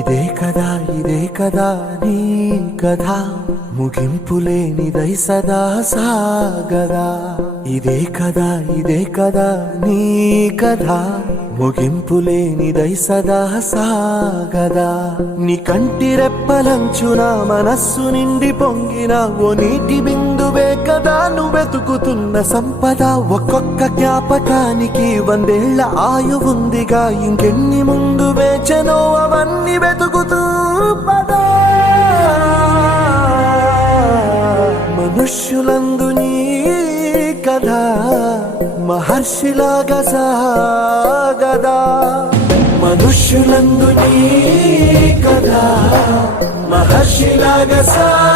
ఇదే కదా నీ కథ, ముగింపులేనిదై సదా సాగదా. ఇదే కదా నీ కథ, ముగింపులేనిదై సదా సాగదా. నీ కంటి రెప్పలంచున మనస్సు నిండి పొంగిన ఓ నీటి బిందువే కదా నువ్వెతుకుతున్న సంపద. ఒక్కొక్క జ్ఞాపకానికి 100 ఏళ్ల ఆయువుందిగా, ఇంకెన్ని ముందు వేచనో అవన్నీ వెతుకుతూ పదా. మనుష్యులందు నీ కథ మహర్షిలాగా సాగదా. మనుష్యులందు నీ కథ మహర్షిలాగా సాగదా.